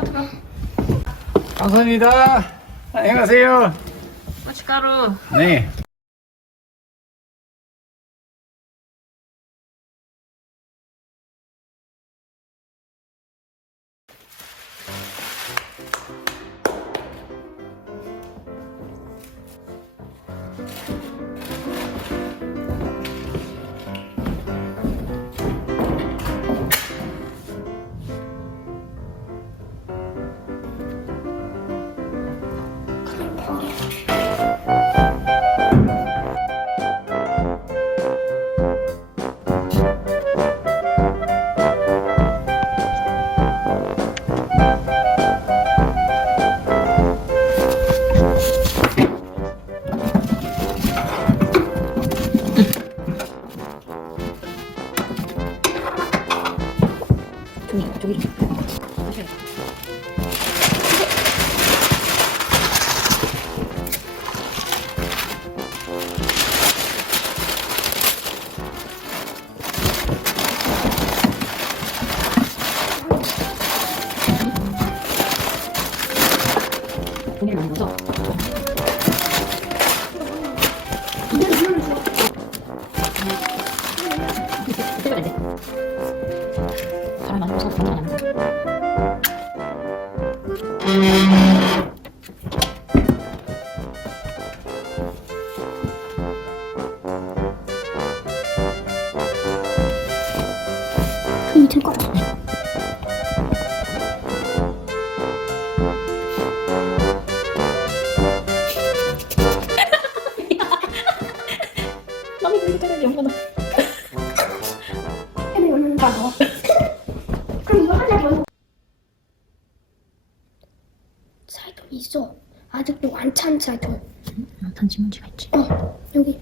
들어. 감사합니다. 안녕하세요. 고춧가루. 네. 저기. 종이를 많이 넣어서 이때가 돼. 바람 많이 불어서 전기가 나는 거. 이틀 거. 너무 불편해 영건아. 근데 오늘 다 넣어. 그럼 이거 하나 더 넣어. 쌀통 있어. 아직도 안 찬 쌀통. 단지문지가 있지. 여기.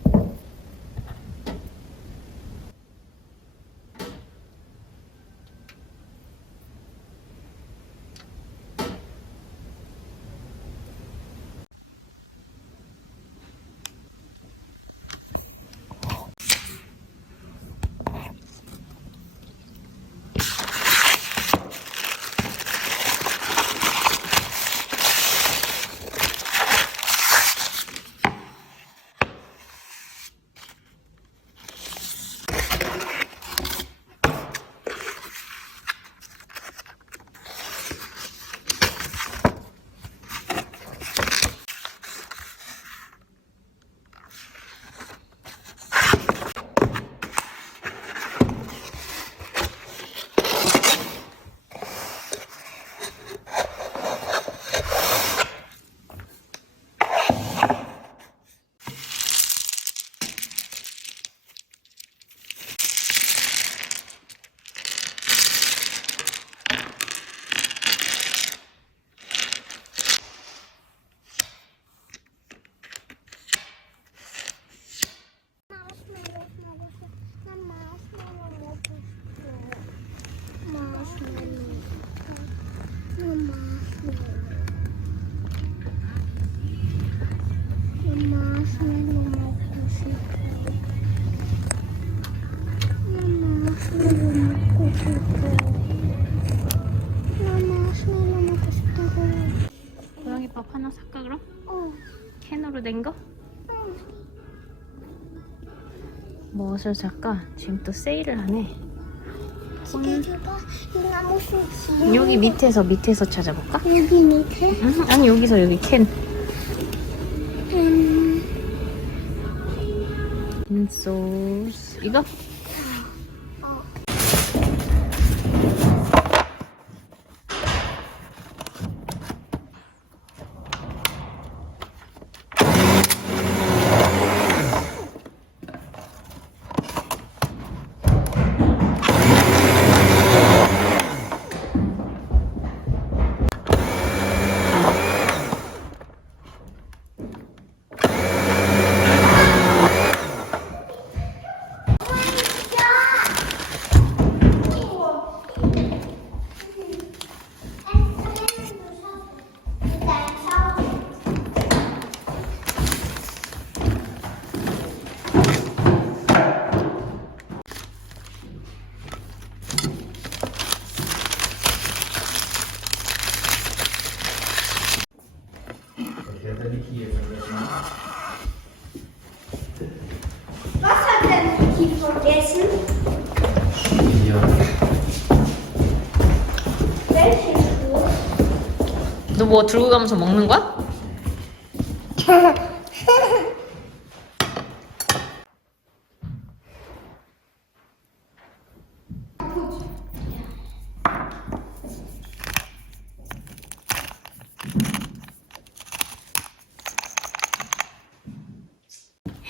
고양이밥 하나 살까 그럼? 캔으로 된 거? 무엇을 살까? 지금 또 세일을 하네. 여기 밑에서 찾아볼까? 여기 밑에? 응? 아니 여기서 여기 캔. 소스 이거? Was hat denn die vergessen? Ja. Welchen Schuh? 너 뭐 들고 가면서 먹는 거야?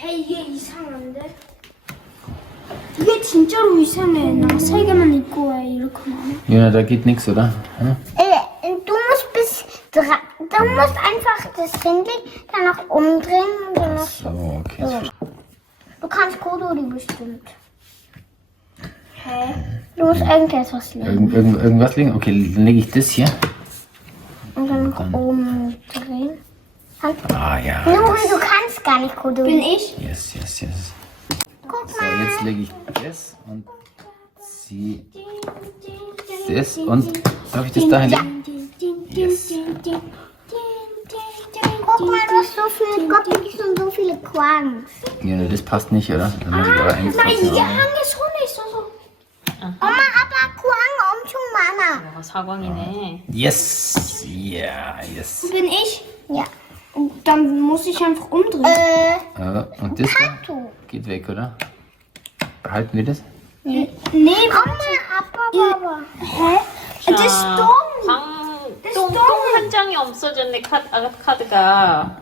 헤이, 이게 이상한데? 이게 진짜로 이상해. 나 세 개만 입고 와, 이렇게 많아. Ja, da geht nichts, oder? Hm? Du musst du musst einfach das Ringding dann noch umdrehen und dann noch So, okay. Du kannst Kodori bestimmt. Hä? Du musst irgendetwas legen. Irgendwas legen? Okay, dann lege ich das hier. Und dann noch umdrehen. Ah ja. Nuri, du kannst gar nicht Kodori. Bin ich? Yes. Guck So, mal. jetzt lege ich das und ziehe das und darf ich das da hinlegen? Yes. Guck mal, du hast so viele Gottliebs und so viele Quagens. Ja, das passt nicht, oder? Dann muss ich aber eins 나 lassen. 이게 한 개 손에 있어서. 엄마, 아빠 Quang 엄청 많아. 와, 사광이네. Yes! Ja, yes. Bin ich? Ja. Und dann muss ich einfach umdrehen. Und das da geht weg, oder? Behalten wir das? Nee, 엄마, 아빠 봐봐. hä? Das ist dumm. 똥 한 장이 없어졌네. 카드가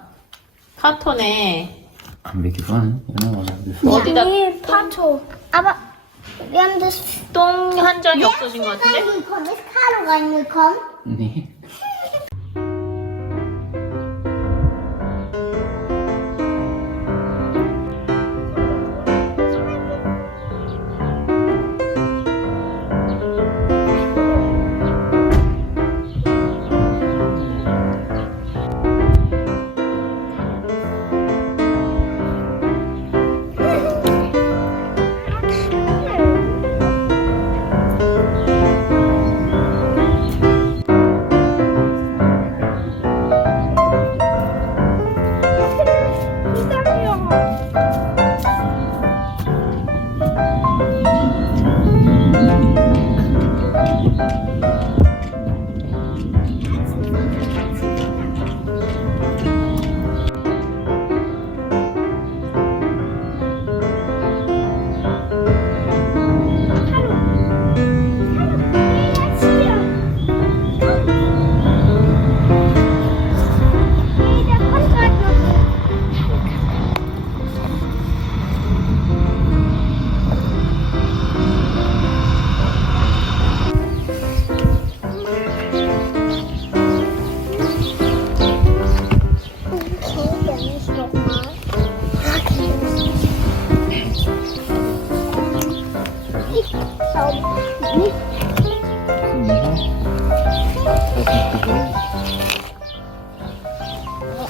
카톤에 Haben wir gewonnen? Genau, oder? Wir 어디다 Nee, Pato. Aber wir haben das. 똥 한 장이 없어진 것 같은데? Reingekommen. Ist Carlo reingekommen? Nee.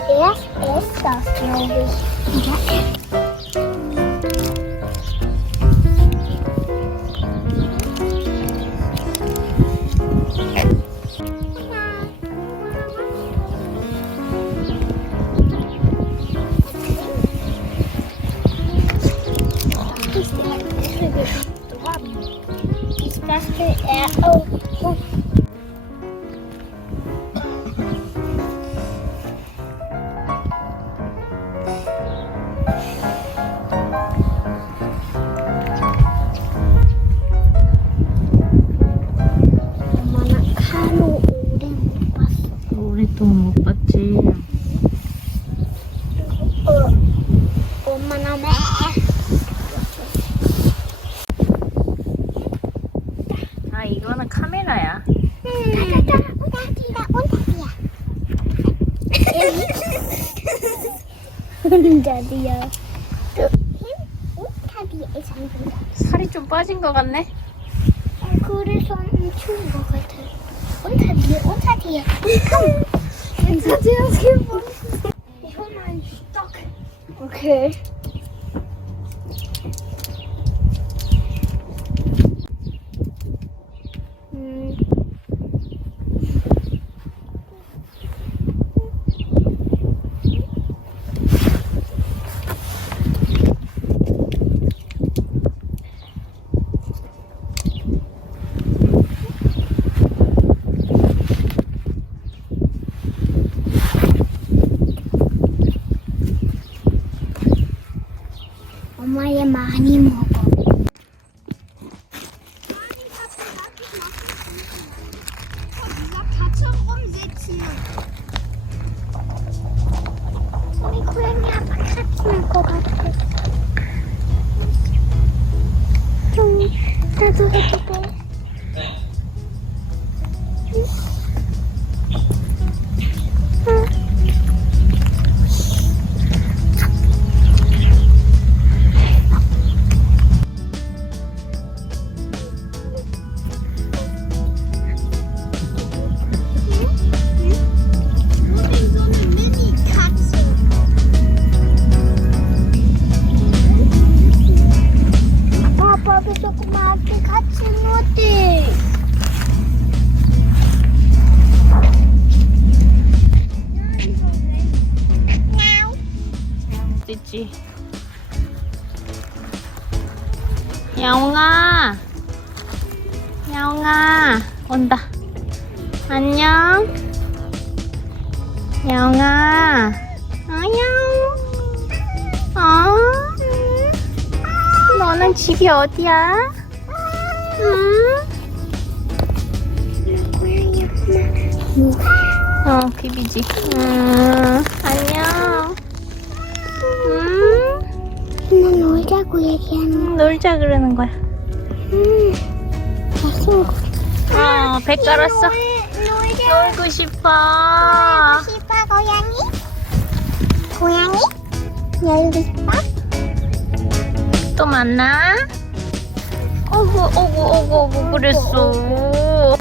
Erst ist das, glaube ich. Ich dachte, oh. 엄마는 카로 오래 못 봤어. 오랫동안 못 봤지. 엄마는 매. 아, 이거는 카메라야. 혼자디야. 혼자디야 이상한. 살이 좀 빠진 것 같네. 그래서 추운 것 같아. 혼자디야. 혼자디야 기분. 이거만 스톡. Okay. 우리 고양이 아빠 같이 놀 것 같아. 좀 나도 해도 돼? Papa, bisa aku mati kacang roti. 됐지. 야옹아, 야옹아 온다. 안녕. 야옹아. 안녕. 너는 집이 어디야? 응? 비비지. 안녕. 나 놀자고 얘기하는 놀자 그러는 거야. 배 깔았어. 놀고 싶어. 싶어 고양이? 고양이? 놀고 싶어? 또 만나? 어구 그랬어.